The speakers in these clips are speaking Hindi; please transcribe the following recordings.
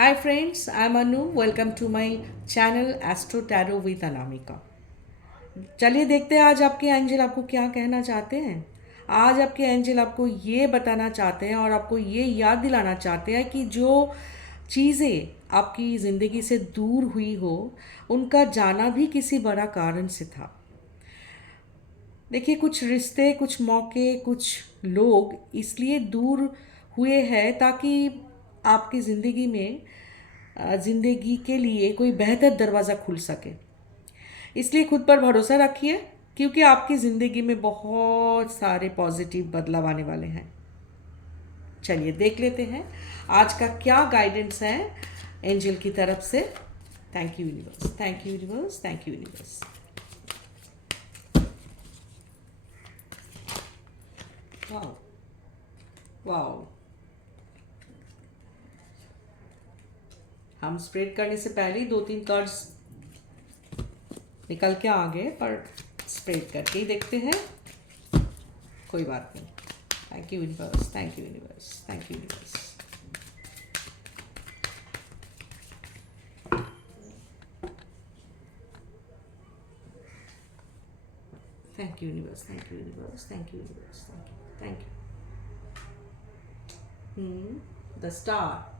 Hi friends, I'm Anu. Welcome to my channel Astro Tarot with Anamika. चलिए देखते हैं आज आपके एंजल आपको क्या कहना चाहते हैं। आज आपके एंजल आपको ये बताना चाहते हैं और आपको ये याद दिलाना चाहते हैं कि जो चीज़ें आपकी ज़िंदगी से दूर हुई हो, उनका जाना भी किसी बड़ा कारण से था। देखिए, कुछ रिश्ते, कुछ मौके, कुछ लोग इसलिए दूर हुए हैं ताकि आपकी ज़िंदगी में ज़िंदगी के लिए कोई बेहतर दरवाज़ा खुल सके। इसलिए खुद पर भरोसा रखिए, क्योंकि आपकी ज़िंदगी में बहुत सारे पॉजिटिव बदलाव आने वाले हैं। चलिए देख लेते हैं आज का क्या गाइडेंस है एंजल की तरफ से। Thank you universe, thank you universe, thank you universe. Wow, wow. हम स्प्रेड करने से पहले ही दो तीन कार्ड्स निकल के आ गए, पर स्प्रेड करके ही देखते हैं। कोई बात नहीं। Thank you universe, thank you universe, thank you universe. Thank you universe, thank you universe, thank you universe, thank you, thank you. The star,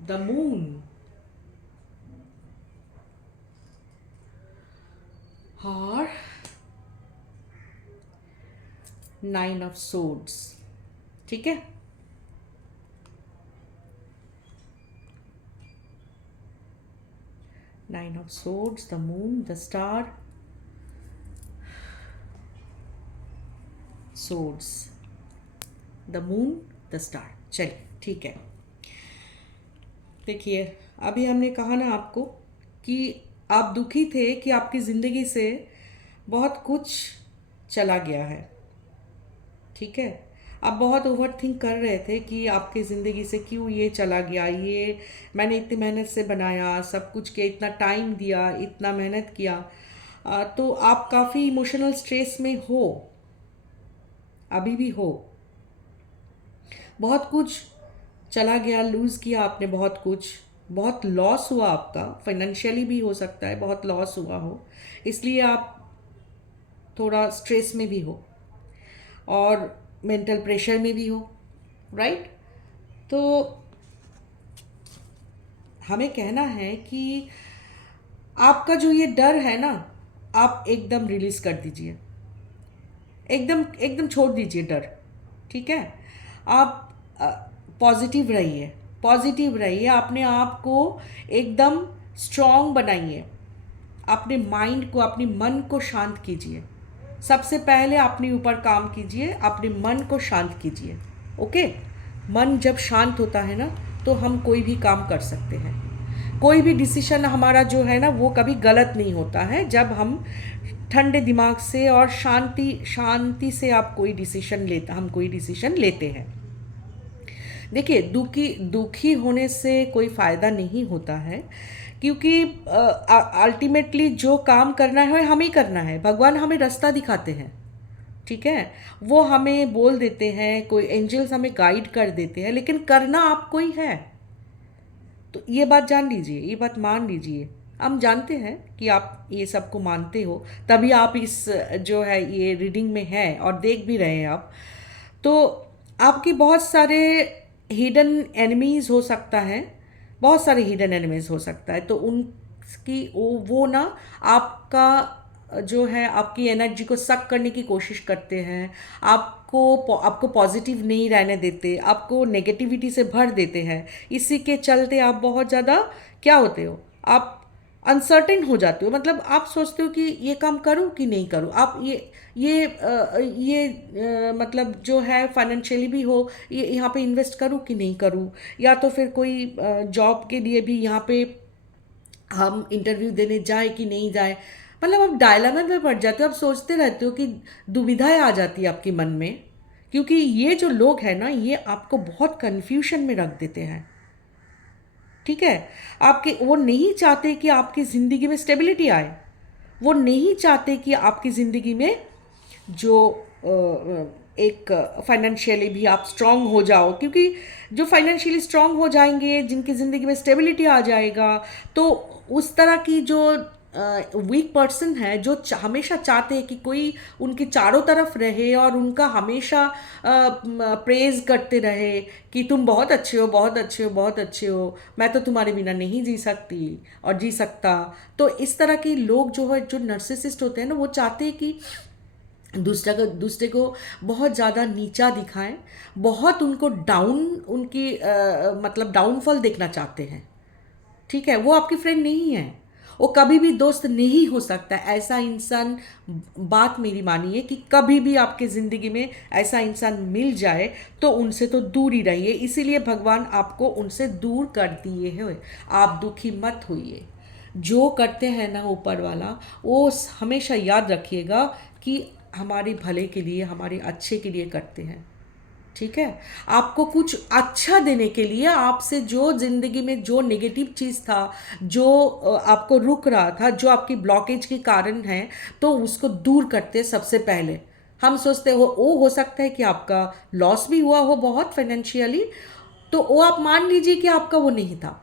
the moon और नाइन ऑफ सोर्ड्स। ठीक है, nine of swords, the moon, the star, swords, the moon, the star. चलिए ठीक है। देखिए, अभी हमने कहा ना आपको कि आप दुखी थे कि आपकी ज़िंदगी से बहुत कुछ चला गया है। ठीक है, आप बहुत ओवर थिंक कर रहे थे कि आपकी ज़िंदगी से क्यों ये चला गया, ये मैंने इतनी मेहनत से बनाया, सब कुछ किया, इतना टाइम दिया, इतना मेहनत किया। तो आप काफ़ी इमोशनल स्ट्रेस में हो, अभी भी हो। बहुत कुछ चला गया, लूज़ किया आपने बहुत कुछ, बहुत लॉस हुआ आपका, फाइनेंशियली भी हो सकता है बहुत लॉस हुआ हो, इसलिए आप थोड़ा स्ट्रेस में भी हो और मेंटल प्रेशर में भी हो, राइट। तो हमें कहना है कि आपका जो ये डर है ना, आप एकदम रिलीज कर दीजिए, एकदम एकदम छोड़ दीजिए डर। ठीक है, आप पॉजिटिव रहिए, पॉजिटिव रहिए, अपने आप को एकदम स्ट्रॉन्ग बनाइए, अपने माइंड को, अपने मन को शांत कीजिए। सबसे पहले अपने ऊपर काम कीजिए, अपने मन को शांत कीजिए। ओके, मन जब शांत होता है ना, तो हम कोई भी काम कर सकते हैं। कोई भी डिसीजन हमारा जो है ना, वो कभी गलत नहीं होता है जब हम ठंडे दिमाग से और शांति शांति से हम कोई डिसीजन लेते हैं। देखिए, दुखी होने से कोई फ़ायदा नहीं होता है, क्योंकि अल्टीमेटली जो काम करना है हमें ही करना है। भगवान हमें रास्ता दिखाते हैं, ठीक है, वो हमें बोल देते हैं, कोई एंजल्स हमें गाइड कर देते हैं, लेकिन करना आपको ही है। तो ये बात जान लीजिए, ये बात मान लीजिए। हम जानते हैं कि आप ये सबको मानते हो, तभी आप इस जो है ये रीडिंग में हैं और देख भी रहे हैं आप। तो आपके बहुत सारे हिडन एनिमीज हो सकता है, बहुत सारे हिडन एनिमीज हो सकता है, तो उनकी वो ना आपका जो है आपकी एनर्जी को सक करने की कोशिश करते हैं, आपको पॉजिटिव नहीं रहने देते, आपको नेगेटिविटी से भर देते हैं। इसी के चलते आप बहुत ज़्यादा क्या होते हो, आप अनसर्टेन हो जाते हो। मतलब आप सोचते हो कि ये काम करूं कि नहीं करूं, आप मतलब जो है फाइनेंशियली भी हो, ये यहाँ पे इन्वेस्ट करूं कि नहीं करूं, या तो फिर कोई जॉब के लिए भी यहाँ पे हम इंटरव्यू देने जाए कि नहीं जाए। मतलब आप डायलामा में पड़ जाते हो, आप सोचते रहते हो कि दुविधाएं आ जाती है आपके मन में, क्योंकि ये जो लोग हैं ना, ये आपको बहुत कन्फ्यूजन में रख देते हैं। ठीक है, आपके वो नहीं चाहते कि आपकी ज़िंदगी में स्टेबिलिटी आए, वो नहीं चाहते कि आपकी ज़िंदगी में जो एक फाइनेंशियली भी आप स्ट्रांग हो जाओ, क्योंकि जो फाइनेंशियली स्ट्रांग हो जाएंगे, जिनकी ज़िंदगी में स्टेबिलिटी आ जाएगा, तो उस तरह की जो वीक पर्सन है, जो हमेशा चाहते हैं कि कोई उनके चारों तरफ रहे और उनका हमेशा प्रेज करते रहे कि तुम बहुत अच्छे हो, बहुत अच्छे हो, बहुत अच्छे हो, मैं तो तुम्हारे बिना नहीं जी सकती और जी सकता। तो इस तरह के लोग जो है, जो नर्सिसिस्ट होते हैं ना, वो चाहते हैं कि दूसरे को बहुत ज़्यादा नीचा दिखाएं, बहुत उनको डाउन, उनकी मतलब डाउनफॉल देखना चाहते हैं। ठीक है, वो आपकी फ्रेंड नहीं है, वो कभी भी दोस्त नहीं हो सकता ऐसा इंसान। बात मेरी मानिए कि कभी भी आपके ज़िंदगी में ऐसा इंसान मिल जाए तो उनसे तो दूर ही रहिए। इसीलिए भगवान आपको उनसे दूर कर दिए हैं। आप दुखी मत होइए। जो करते हैं ना ऊपर वाला, वो हमेशा याद रखिएगा कि हमारे भले के लिए, हमारे अच्छे के लिए करते हैं। ठीक है, आपको कुछ अच्छा देने के लिए, आपसे जो जिंदगी में जो नेगेटिव चीज़ था, जो आपको रुक रहा था, जो आपकी ब्लॉकेज के कारण है, तो उसको दूर करते हैं सबसे पहले। हम सोचते हो वो हो सकता है कि आपका लॉस भी हुआ हो बहुत फाइनेंशियली, तो वो आप मान लीजिए कि आपका वो नहीं था।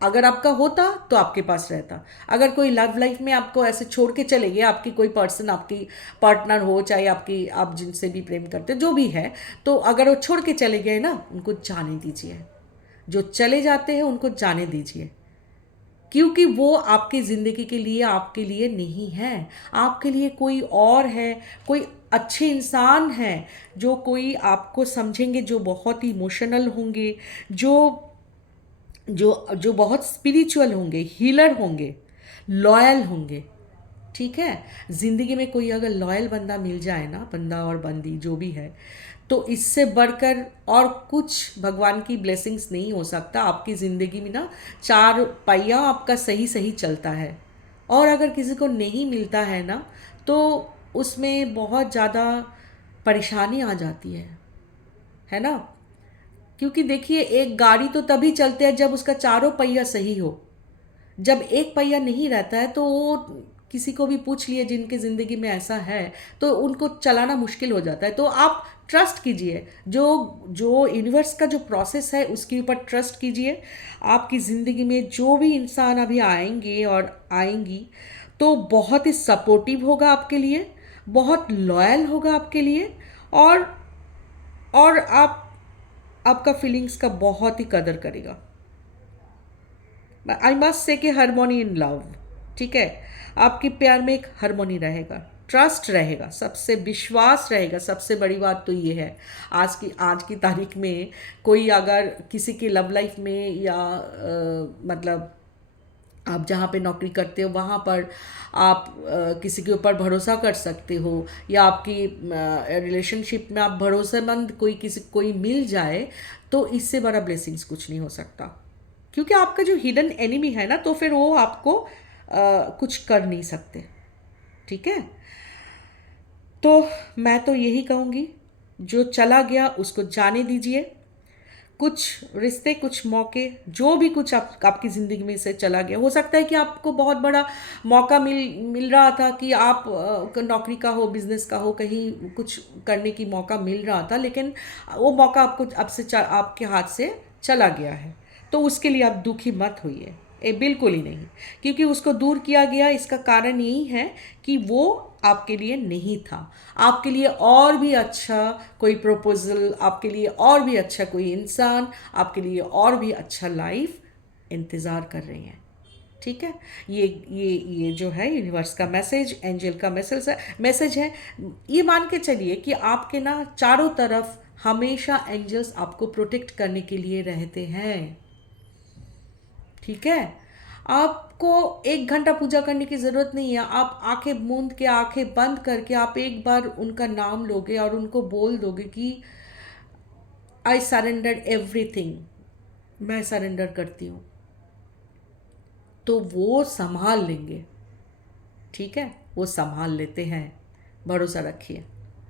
अगर आपका होता तो आपके पास रहता। अगर कोई लव लाइफ में आपको ऐसे छोड़ के चले गए, आपकी कोई पर्सन, आपकी पार्टनर हो, चाहे आपकी, आप जिनसे भी प्रेम करते हो, जो भी है, तो अगर वो छोड़ के चले गए ना, उनको जाने दीजिए। जो चले जाते हैं उनको जाने दीजिए, क्योंकि वो आपकी ज़िंदगी के लिए, आपके लिए नहीं है। आपके लिए कोई और है, कोई अच्छे इंसान है, जो कोई आपको समझेंगे, जो बहुत ही इमोशनल होंगे, जो जो जो बहुत स्पिरिचुअल होंगे, हीलर होंगे, लॉयल होंगे। ठीक है, ज़िंदगी में कोई अगर लॉयल बंदा मिल जाए ना, बंदा और बंदी जो भी है, तो इससे बढ़कर और कुछ भगवान की ब्लेसिंग्स नहीं हो सकता आपकी ज़िंदगी में ना। चार पहिया आपका सही सही चलता है। और अगर किसी को नहीं मिलता है ना, तो उसमें बहुत ज़्यादा परेशानी आ जाती है ना। क्योंकि देखिए, एक गाड़ी तो तभी चलती है जब उसका चारों पहिया सही हो। जब एक पहिया नहीं रहता है तो वो, किसी को भी पूछ लिए जिनके ज़िंदगी में ऐसा है, तो उनको चलाना मुश्किल हो जाता है। तो आप ट्रस्ट कीजिए, जो जो यूनिवर्स का जो प्रोसेस है उसके ऊपर ट्रस्ट कीजिए। आपकी ज़िंदगी में जो भी इंसान अभी आएंगे और आएंगी, तो बहुत ही सपोर्टिव होगा आपके लिए, बहुत लॉयल होगा आपके लिए, और आप, आपका फीलिंग्स का बहुत ही कदर करेगा। आई मस्ट से कि हारमोनी इन लव। ठीक है, आपके प्यार में एक हारमोनी रहेगा, ट्रस्ट रहेगा, सबसे विश्वास रहेगा। सबसे बड़ी बात तो ये है, आज की तारीख में कोई अगर किसी की लव लाइफ में, या मतलब आप जहाँ पे नौकरी करते हो वहाँ पर आप किसी के ऊपर भरोसा कर सकते हो, या आपकी रिलेशनशिप में आप भरोसेमंद कोई मिल जाए, तो इससे बड़ा ब्लेसिंग्स कुछ नहीं हो सकता। क्योंकि आपका जो हिडन एनिमी है ना, तो फिर वो आपको कुछ कर नहीं सकते। ठीक है, तो मैं तो यही कहूँगी, जो चला गया उसको जाने दीजिए। कुछ रिश्ते, कुछ मौके, जो भी कुछ आपकी ज़िंदगी में से चला गया, हो सकता है कि आपको बहुत बड़ा मौका मिल रहा था कि आप नौकरी का हो, बिजनेस का हो, कहीं कुछ करने की मौका मिल रहा था, लेकिन वो मौका आपको आपके हाथ से चला गया है। तो उसके लिए आप दुखी मत होइए, बिल्कुल ही नहीं। क्योंकि उसको दूर किया गया, इसका कारण यही है कि वो आपके लिए नहीं था। आपके लिए और भी अच्छा कोई प्रपोजल, आपके लिए और भी अच्छा कोई इंसान, आपके लिए और भी अच्छा लाइफ इंतज़ार कर रही है। ठीक है, ये जो है यूनिवर्स का मैसेज, एंजल का मैसेज है। ये मान के चलिए कि आपके ना चारों तरफ हमेशा एंजल्स आपको प्रोटेक्ट करने के लिए रहते हैं। ठीक है, आपको 1 घंटा पूजा करने की ज़रूरत नहीं है। आप आंखें मूंद के, आंखें बंद करके आप एक बार उनका नाम लोगे और उनको बोल दोगे कि आई सरेंडर एवरीथिंग, मैं सरेंडर करती हूँ, तो वो संभाल लेंगे। ठीक है, वो संभाल लेते हैं, भरोसा रखिए।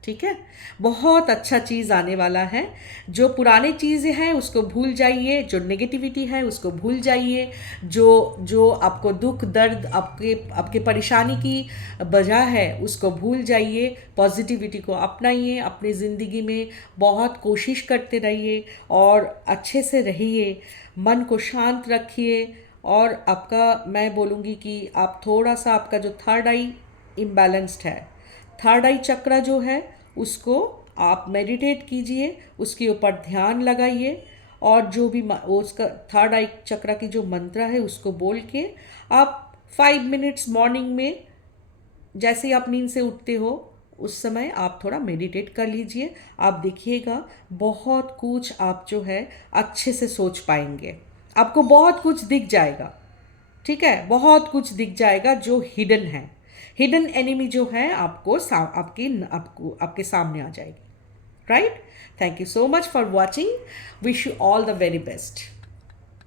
ठीक है। बहुत अच्छा चीज़ आने वाला है। जो पुराने चीज़ें हैं उसको भूल जाइए, जो नेगेटिविटी है उसको भूल जाइए, जो जो आपको दुख दर्द आपके आपके परेशानी की वजह है उसको भूल जाइए। पॉजिटिविटी को अपनाइए, अपनी ज़िंदगी में बहुत कोशिश करते रहिए और अच्छे से रहिए, मन को शांत रखिए। और आपका मैं बोलूँगी कि आप थोड़ा सा आपका जो थर्ड आई इम्बैलेंस्ड है, थर्ड आई चक्र जो है उसको आप मेडिटेट कीजिए, उसके ऊपर ध्यान लगाइए और जो भी उसका थर्ड आई चक्र की जो मंत्र है उसको बोल के आप 5 मिनट्स मॉर्निंग में जैसे ही आप नींद से उठते हो उस समय आप थोड़ा मेडिटेट कर लीजिए। आप देखिएगा बहुत कुछ आप जो है अच्छे से सोच पाएंगे, आपको बहुत कुछ दिख जाएगा। ठीक है, बहुत कुछ दिख जाएगा जो हिडन है। हिडन एनिमी जो है आपको आपके सामने आ जाएगी। Right. Thank you so much for watching. Wish you all the very best.